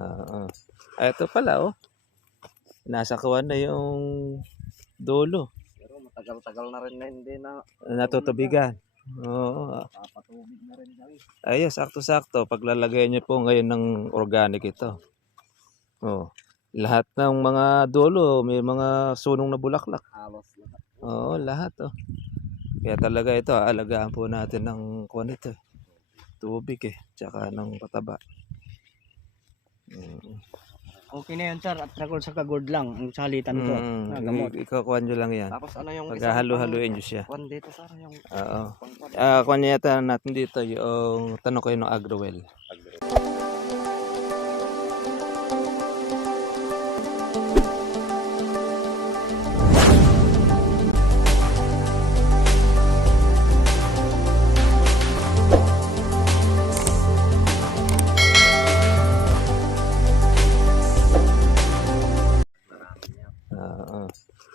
Oo. Ito pala oh. Nasa kuwan na yung dulo. Pero matagal-tagal na rin na hindi na Natutubigan. Oo. papatubig na rin kami. Ayos, sakto-sakto. Paglalagay niyo po ngayon ng organic ito. Oh. Lahat ng mga dulo, may mga sunong na bulaklak. Halos lahat. Oo, lahat oh. Kaya talaga ito, aalagaan po natin ng kuwan ito. Tubig tsaka ng pataba. Okay na yun sir, at trakol sa kagod lang ang salitan ko na gamot. Ikakuha nyo lang yan. Tapos ano yung Paghahalo-haluin nyo siya. kwan dito sir, yung Oo. Kuha nyo yata natin dito yung tanong kayo ng Agrowell.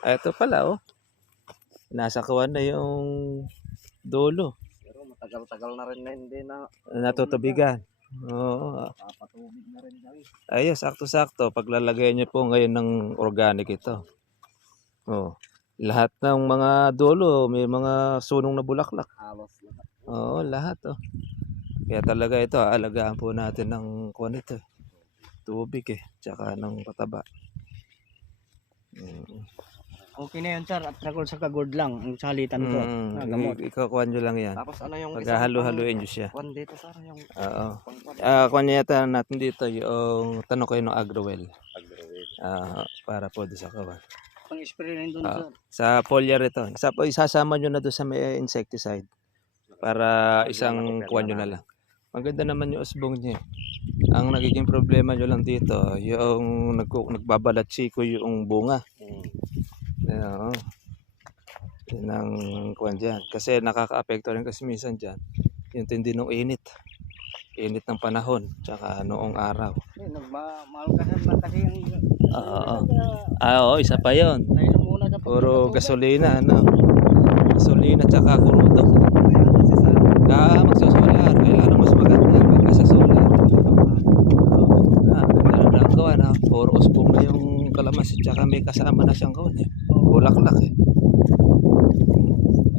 Ito pala oh. Nasa kuwan na yung dulo. pero matagal-tagal na rin na hindi na Natutubigan. Oo. papatubig na rin kami. Ayos, sakto-sakto. Paglalagay niyo po ngayon ng organic ito. Oh. Lahat ng mga dulo, may mga sunong na bulaklak. Halos lahat. Oo, lahat oh. Kaya talaga ito, aalagaan po natin ng kuwan ito. Tubig tsaka ng pataba. Okay na yun sir, at trakol sa kagod lang ang salitan ko na gamot. Ikakuha nyo lang yan. Tapos ano yung Paghahalo-haluin nyo siya. kwan dito sir, yung Oo. Kuha nyo yata natin dito yung tanong kayo ng Agrowell. Para po doon sa kawan. Pang-spray rin doon sir. Sa foliar ito. Isasama nyo na doon sa may insecticide. Para isang kuha nyo na lang. Maganda naman yung usbong niya. Ang nagiging problema nyo lang dito, yung nagbabalat siko yung bunga. Oo. Yun ang kuwan dyan. Kasi nakaka-apekto rin kasi minsan dyan. Yung tindi ng init. Init ng panahon. Tsaka noong araw. Nagmamalgasan man kasi yung... Oo, isa pa yun. Muna sa Puro gasolina, gasolina tsaka kurudo. Magsusolar. Kailangan mas maganda pagka sa solar. Ganda na kawan ha. Puro usbong na yung kalamansi. Tsaka may kasama na siyang kawan bulaklak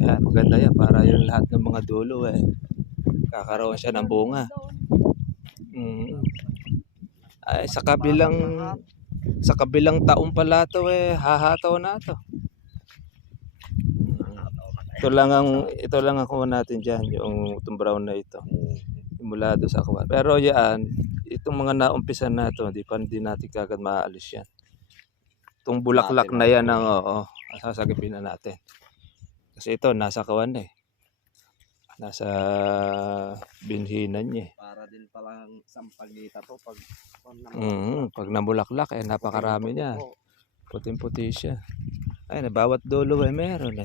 Ayan, maganda yan. Para yung lahat ng mga dulo kakaroon siya ng bunga. Ay, sa kabilang taon pala to hahataw na to. Ito lang ang kuha natin dyan, yung itong brown na ito. Mula doon sa kuha. Pero yan, itong mga naumpisan na ito, hindi natin kagad maaalis yan. Itong bulaklak na yan ang sasagipin na natin. Kasi ito, nasa kawan nasa binhinan niya. Para din palang sampagita to pag pag namulaklak napakarami niya. Puting-puti siya. Ay, bawat dulo meron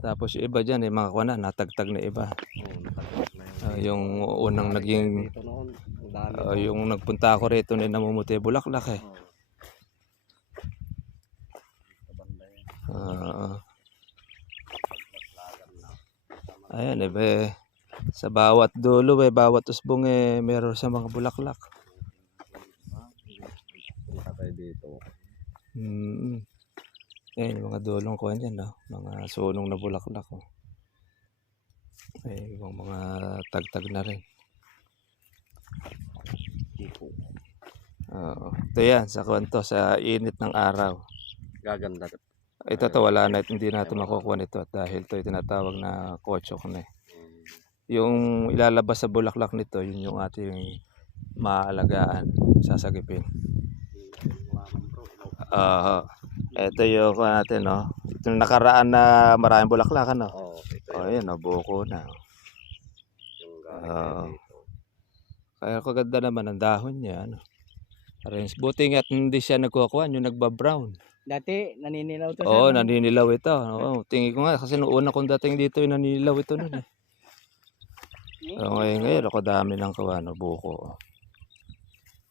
Tapos yung iba dyan mga kuwan natagtag na iba. Yung unang naging yung nagpunta ako rito na namumuti bulaklak ayan sa bawat dulo bawat usbong meron sa mga bulaklak. dito. Ayan mga dulong kuwan dyan mga sunong na bulaklak ibang mga tagtag na rin. Ito yan sa kuwan to sa init ng araw. Gaganda. Ito wala na hindi natin makukuha nito dahil ito tinatawag na kochok yung ilalabas sa bulaklak nito yun yung ating maalagaan sasagipin. Ito yung natin ito nakaraan na maraming bulaklak ayan buko na kaya kaganda naman ang dahon niya buti nga hindi siya nagkukuha yung nagbabrown. Dati naninilaw to sir. Naninilaw ito. Tingin ko nga kasi noong una kong dating dito naninilaw ito noon ngayon ako dami ng buko.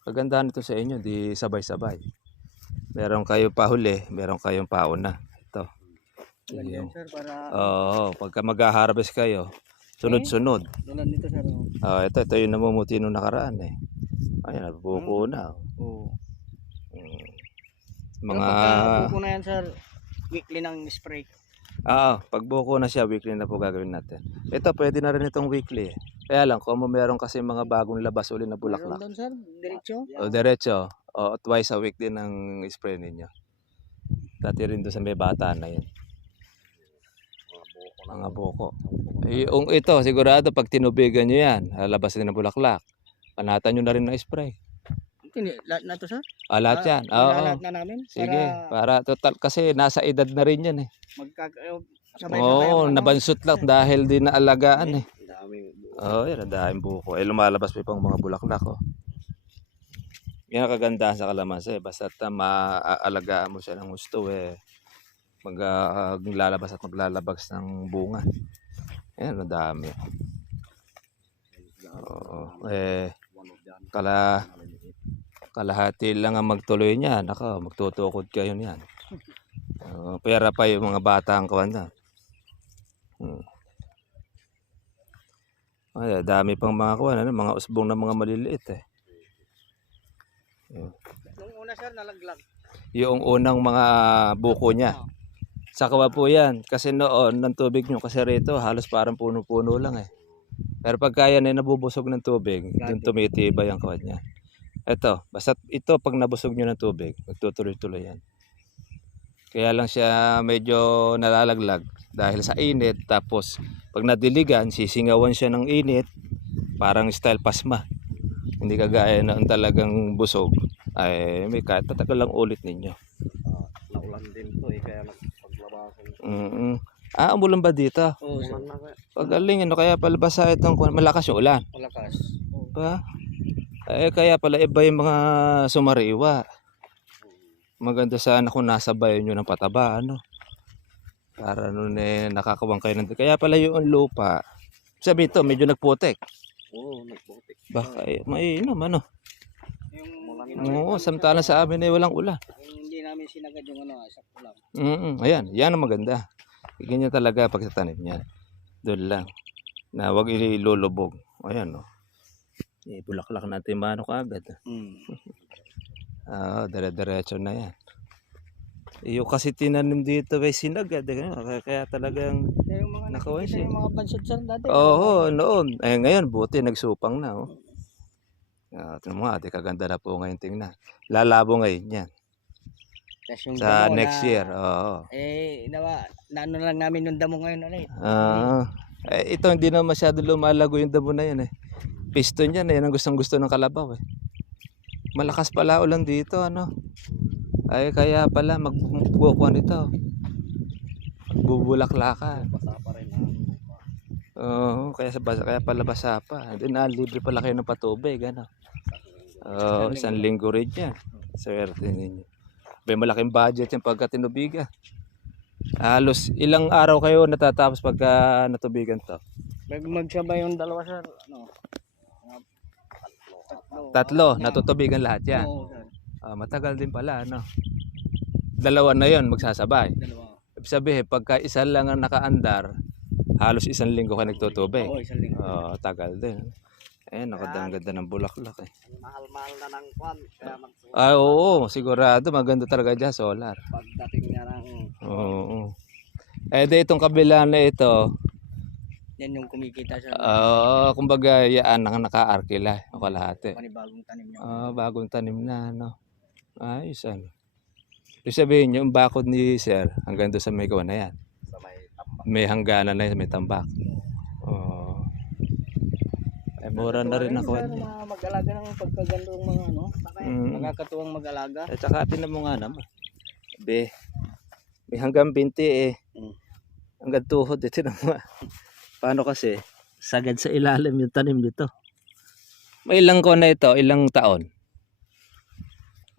Kagandahan ito sa inyo, di sabay-sabay. Meron kayo pahuli, meron kayong pauna. Ito. Sir, para... pagka mag-harvest kayo, Sunod-sunod. Tulad nito sir. Oh. Ito yung namumuti nung nakaraan eh. Ayan, buko na. Oo. Mm. Mga... Mga, pagka buko na yan sir, weekly ng spray. pag buko na siya, weekly na po gagawin natin. Ito, pwede na rin itong weekly eh. Kaya lang, kung meron kasi mga bagong labas uli na Meron bulaklak. doon sir, diretso. O diretso, twice a week din ang spray ninyo. Dati rin doon sa may bata na yun. Mga buko. Yung ito, sigurado pag tinubigan nyo yan, lalabas din ng bulaklak. Panatan nyo na rin ng spray. Hindi, lahat na to sir. Lahat yan. Oo. Lahat na namin. Sige, para total, kasi nasa edad na rin yan eh. Sabay-sabay. Oo, nabansot lang dahil di naalagaan eh. Ang daming buko. Yan, ang daming buko. Lumalabas pa pang mga bulaklak oh. Yan ang kagandahan sa kalamansi. Basta maaalagaan mo siya ng gusto eh. Maglalabas at maglalabas ng bunga. Yan, ang dami. Oo. Kalahati lang ang magtuloy niyan. Ako, magtutukod kayo niyan. Pera pa yung mga bata ang kawan na. Ay, dami pang mga kawan, mga usbong na mga maliliit eh. Nung una sir, nalaglag. Yung unang mga buko niya. Sa kawa po yan. Kasi noon, ng tubig nyo, kasi rito, halos parang puno-puno lang eh. Pero pagka yan ay nabubusog ng tubig, dun tumitibay ang kawan niya. Ito, basta ito pag nabusog nyo ng tubig, magtutuloy-tuloy yan. Kaya lang siya medyo nalalaglag dahil sa init. Tapos pag nadiligan, sisingawan siya ng init. Parang style pasma. Hindi kagaya noon talagang busog. Ay may kahit patagal lang ulit ninyo. Naulan din to eh, kaya nagpaglabasan. Umulan ba dito? Oo sir. Pagaling, kaya pala basa itong malakas yung ulan. Malakas. Pa? Kaya pala iba yung mga sumariwa. Maganda sana kung nasa bayan nyo ng pataba, ano? Para nun nakakawang kayo ng... Kaya pala yung lupa, sabi ito, medyo nagputik. Oo, nagputik. Baka mainam, ano? Yung Oo, samtala sa amin ay walang ulan. hindi namin sinagad yung sakto lang. Ayan, yan ang maganda. Ganyan talaga pagtatanim niyan. Doon lang. Na huwag ilulubog. Ayan, no? Bulaklak natin mano kaagad. Dire-diretso na yan. Yung kasi tinanim dito ay sinagad. Kaya talagang Yung mga nakawan nakikita siya. yung mga bansot sir dati. Oo, noon. Ngayon, buti nagsupang na. Oh. Ito mo nga, kaganda na po ngayon tingnan. Lalabo ngayon yan. Yung Sa damo next na, year. Oo. naano lang namin yung damo ngayon ulit. Ito hindi na masyado lumalago yung damo na yan eh. Piston yan eh. Yan ang gustong-gusto ng kalabaw eh. Malakas pala ulan dito, ano? Ay, kaya pala magbukuan ito. Bubulaklakan. Basa pa rin ang lupa. Oo, kaya pala basa pa. Hindi na, libre pala kayo ng patubig, ano? Oo, isang linggo rin yan. Swerte ninyo. May malaking budget yung pagka tinubigan. Halos ilang araw kayo natatapos pagka natubigan to? Magsabay yung dalawa sir. Tatlo, natutubigan lahat yan. Oo sir. Matagal din pala, ano? Dalawa na yon magsasabay. Dalawa. Ibig sabihin, pagka isa lang ang nakaandar, halos isang linggo ka nagtutubig. Oo, isang linggo. Tagal din. Nakadang-ganda ng bulaklak eh. Mahal-mahal na ng kwan, kaya Oo, sigurado. Maganda talaga dyan, solar. pagdating niya ng Oo. Itong kabila na ito, Yan yung kumikita sa kumbaga, yan ang naka-arkila. O kalahati. panibagong tanim niya. Bagong tanim na, ano. Ayos, ano. Ibig sabihin, yung bakod ni Sir, hanggang doon sa may gawa na yan. sa may tambak. May hangganan na yan, may tambak. Mura na rin ako. Mag-alaga ng pagkagandong mga ano. Nakakatuwang mag-alaga. At saka tinan mo nga naman. May hanggang 20 eh. Hanggang tuhod eh. Tinan mo nga. Paano kasi? Sagad sa ilalim yung tanim nito. May ilang ko na ito? Ilang taon?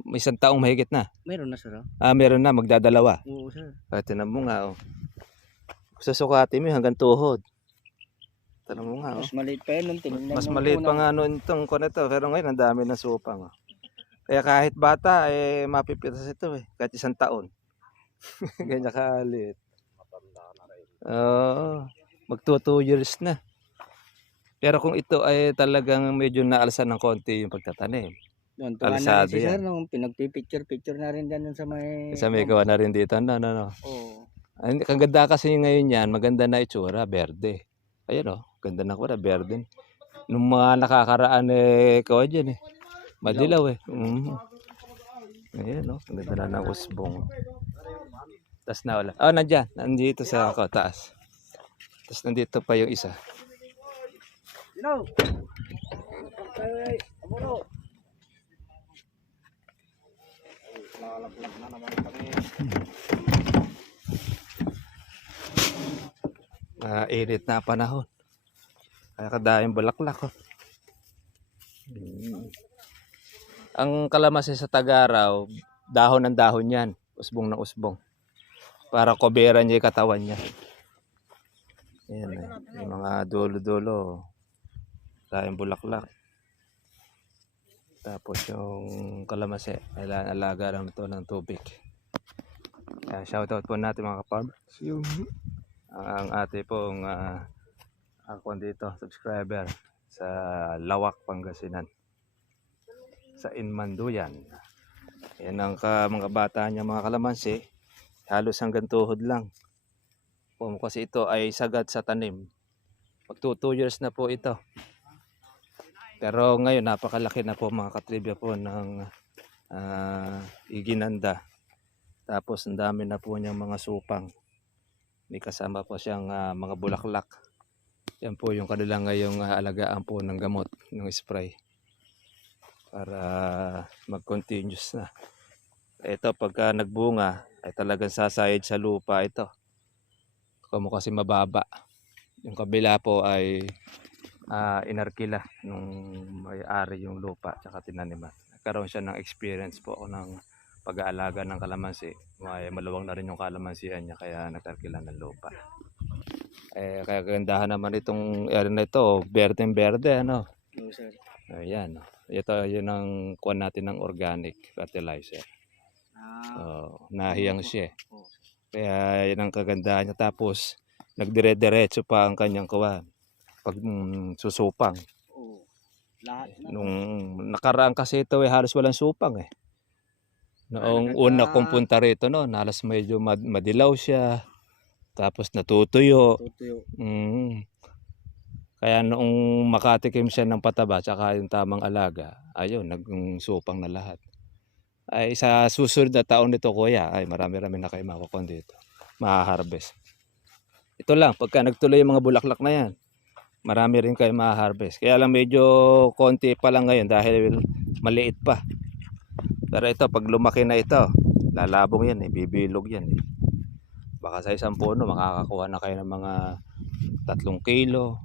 May isang taong mahigit na. Meron na sir. Meron na. Magdadalawa. Oo sir. Tinan mo nga. Susukati mo hanggang tuhod. Tinan mo nga. Mas maliit pa yun. Mas maliit pa nga noon itong ko na ito. Pero ngayon ang dami na supang. Kaya kahit bata mapipitas ito eh. Kahit isang taon. Ganyan kaliit. Matanda na rin. Magto 2 years na. Pero kung ito ay talagang medyo naalsan ng konti yung pagtatanim, Doon, tuwa na rin alisado si sir yan. nung pinagpipicture-picture na rin dyan sa may... Sa may gawa na rin dito, no. Oo. Ay, ang ganda kasi ngayon yan, maganda na itsura, berde. Ayan ganda na kura, berde. Nung mga nakakaraan kawa dyan madilaw Ayan ang ganda na ng usbong. Tapos na wala. Nandyan, nandito sa taas. Tapos nandito pa yung isa. Lalaglag na naman kami. Init na panahon. Kaya kadayang bulaklak Ang kalamansi sa Tagaraw, dahon ng dahon yan. Usbong ng usbong. Para koberan niya yung katawan niya. Ayan yung mga dulo-dulo. Dahon bulaklak. Tapos yung kalamansi, alaga lang ito ng tubig. Kaya shoutout po natin mga kaparmers. Ang ate pong ako dito, subscriber sa Lawak, Pangasinan. Sa Inmanduyan. Yan ang mga bata niya mga kalamansi. Halos hanggang tuhod lang. Kasi ito ay sagad sa tanim. Mag 2 years na po ito. Pero ngayon napakalaki na po mga katribya po ng iginanda. Tapos ang dami na po niyang mga supang. May kasama po siyang mga bulaklak. Yan po yung kanilang ngayong alagaan po ng gamot, ng spray. Para mag-continuous na. Ito pagka nagbunga ay talagang sasayad sa lupa ito. Kamo kasi mababa. Yung kabila po ay inarkila nung may-ari yung lupa at tinaniman. Nagkaroon siya ng experience po ng pag-aalaga ng kalamansi. May maluwang na rin yung kalamansian niya kaya nagkarkila ng lupa. Kaya kagandahan naman itong area na ito, berde-berde No, sir. Ayan. Ito yun ang kuha natin ng organic fertilizer. Nahiyang siya. Kaya yun ang kagandahan niya. Tapos nagdire-diretso pa ang kanyang kuha pag susupang. Lahat na. Nung nakaraan kasi ito halos walang supang Noong una kong punta rito halos medyo madilaw siya. Tapos natutuyo. Kaya noong makatikim siya ng pataba tsaka yung tamang alaga, ayun, nagsupang na lahat. Ay sa susunod na taon nito kuya, ay marami-rami na kayo makukuha dito. Ma-harvest. Ito lang, pagka nagtuloy yung mga bulaklak na yan, marami rin kayo ma-harvest. Kaya lang medyo konti pa lang ngayon dahil maliit pa. Pero ito, pag lumaki na ito, lalabong yan bibilog yan Baka sa isang puno, makakakuha na kayo ng mga 3 kilo,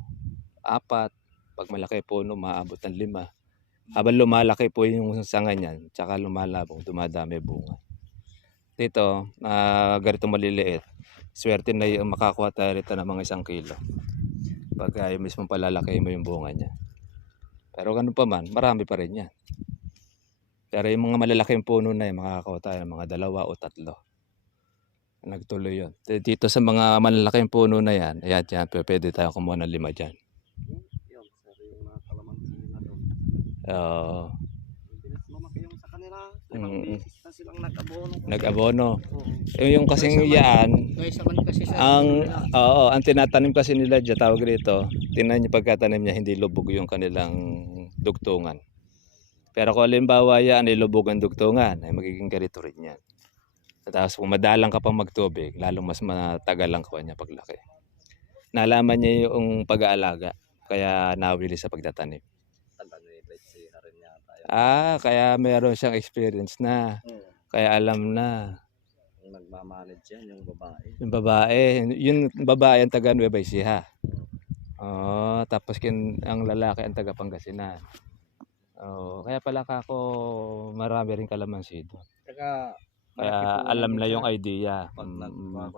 4. Pag malaki puno, maabot ng 5. Habang lumalaki po yung sanga niyan, tsaka lumalabong, dumadami bunga. Dito, ganito maliliit, swerte na yung makakuha tayo rito ng mga 1 kilo. Pag yung mismong palalaki mo yung bunga niya. Pero ganun pa man, marami pa rin yan. Pero yung mga malalaking puno na yun, makakakuha tayo ng mga 2 o 3. Nagtuloy yun. Dito sa mga malalaking puno na yan, ayan dyan, pwede tayo kumuha ng 5 dyan. Yun, sir, yung mga kalamansi na doon. Bilis lumaki yung sa kanila. 5 beses na silang Nag-abono. Yung kasing yan, ang tinatanim kasi nila dyan, tawag rito, tingnan niyo pagkatanim niya, hindi lubog yung kanilang dugtungan. Pero kung halimbawa yan, ay lubog ang dugtungan, ay magiging ganito rin yan. Tapos kung madalang ka pang magtubig, lalong mas matagal ang kuha niya paglaki. Nalaman niya yung pag-aalaga, kaya nawili sa pagtatanim. Kaya meron siyang experience na. Kaya alam na. Nagmamanage yan, yung babae. Yung babae ang taga Nueva Ecija. Tapos ang lalaki ang taga Pangasinan. Kaya pala ako marami rin kalamansi doon. Kaya alam na yung idea. Pag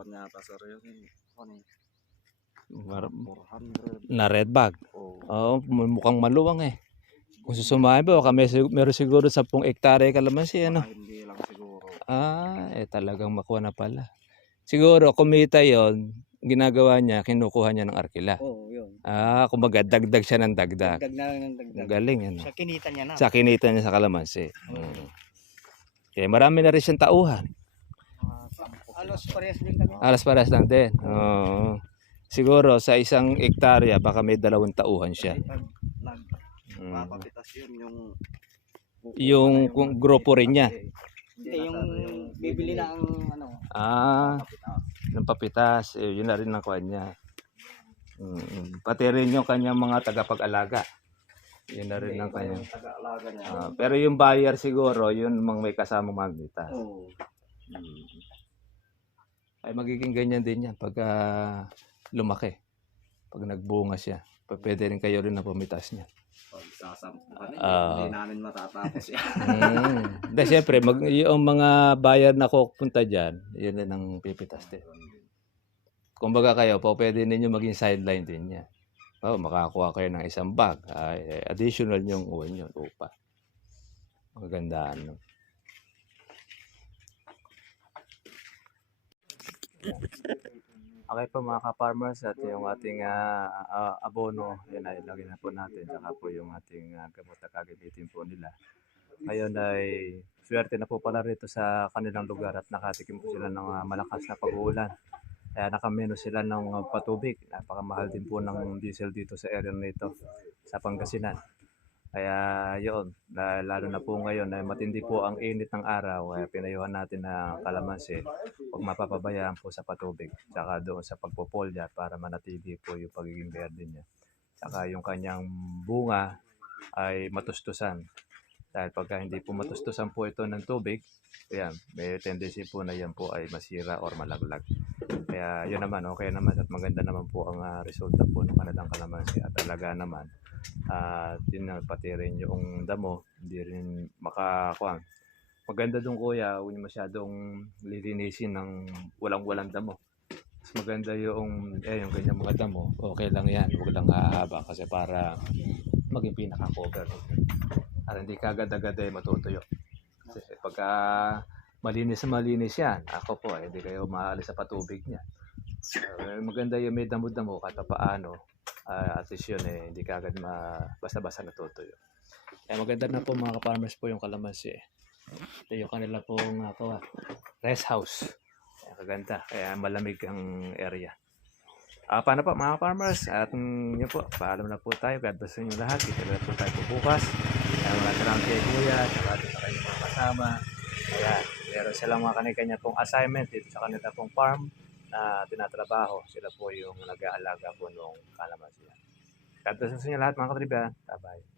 niya ata sir yun. 400. Na red bag. Mukhang maluwang Kung susumahin ba, meron siguro 10 hektare kalamansi Hindi lang siguro. talagang makuha na pala. Siguro kumita yon ginagawa niya, kinukuha niya ng arkila. Oo, yun. Kumbaga dagdag siya ng dagdag. Dagdag na lang ng Ang dagdag. galing ano. Sa kinita niya na. Sa kinita niya sa kalamansi. Marami na rin siyang tauhan. Alos parehas din kami. Alas-paras lang din. Oo. Siguro sa isang ektarya baka may 2 tauhan siya. Mapapitas yun Yung grupo rin niya. Hindi, yung bibili na ang ano. Ng papitas. Yun na rin ang kuha niya. Pati rin yung kanyang mga tagapag-alaga. Yun na rin ang kanyang. taga-alaga niya. Pero yung buyer siguro, yun mang may kasamang magmitas. Oo. Ay magiging ganyan din yan pag lumaki. Pag nagbunga siya. Pwede rin kayo rin na pumitas niya. Pag sasampukan hindi namin matatapos yan. Dahil siyempre, yung mga buyer na kupunta dyan, yun din ang pipitas din. Kumbaga kayo, pwede ninyo maging sideline din niya. Makakuha kayo ng isang bag. Additional yung upa. Magandaan. No? Okay po mga ka-farmers at yung ating abono, yan ay lagyan na po natin. Saka po yung ating gamot na kagamitin po nila. Ngayon ay swerte na po pala rito sa kanilang lugar at nakatikim po sila ng malakas na pag-uulan. Kaya nakamenos sila ng patubig. Napakamahal din po ng diesel dito sa area nito sa Pangasinan. Kaya yun, lalo na po ngayon na matindi po ang init ng araw, kaya pinayuhan natin na kalamansi, huwag mapapabayaan po sa patubig, saka doon sa pagpupolya para manatili po yung pagiging berde niya. Saka yung kanyang bunga ay matustusan. Dahil pagka hindi po matustusan po ito ng tubig, ayan, may tendency po na yan po ay masira or malaglag. Kaya yun naman, okay naman at maganda naman po ang resulta po ng kanilang kalamansi at talaga naman. Yun na, pati rin yung damo, hindi rin makakuha. Maganda dong kuya, huwag masyadong lilinisin ng walang damo. Mas maganda yung kanyang mga damo, okay lang yan, huwag lang hahaba kasi para maging pinaka-cover. Para hindi kagad-agad matutuyo. Kasi pagka malinis yan, ako po, hindi kayo maalis sa patubig niya. Maganda yung may damo-damo kahit paano. At least yun hindi kagad basta-basta natutuyo. Kaya maganda na po mga ka-farmers po yung kalamansi. Ito yung kanila pong rest house. Kaya kaganda. Kaya malamig ang area. Paano po mga farmers? At yun po, paalam na po tayo. God bless inyo lahat. Kita na po tayo po bukas. Kaya mga salamat kay Kuya. Saka sa kanyang mga kasama. Ayan. Meron silang mga kanya pong assignment dito sa kanila pong farm na tinatrabaho. Sila po yung nag-aalaga po nung kalamansi. God bless inyo lahat mga katriba. Bye-bye.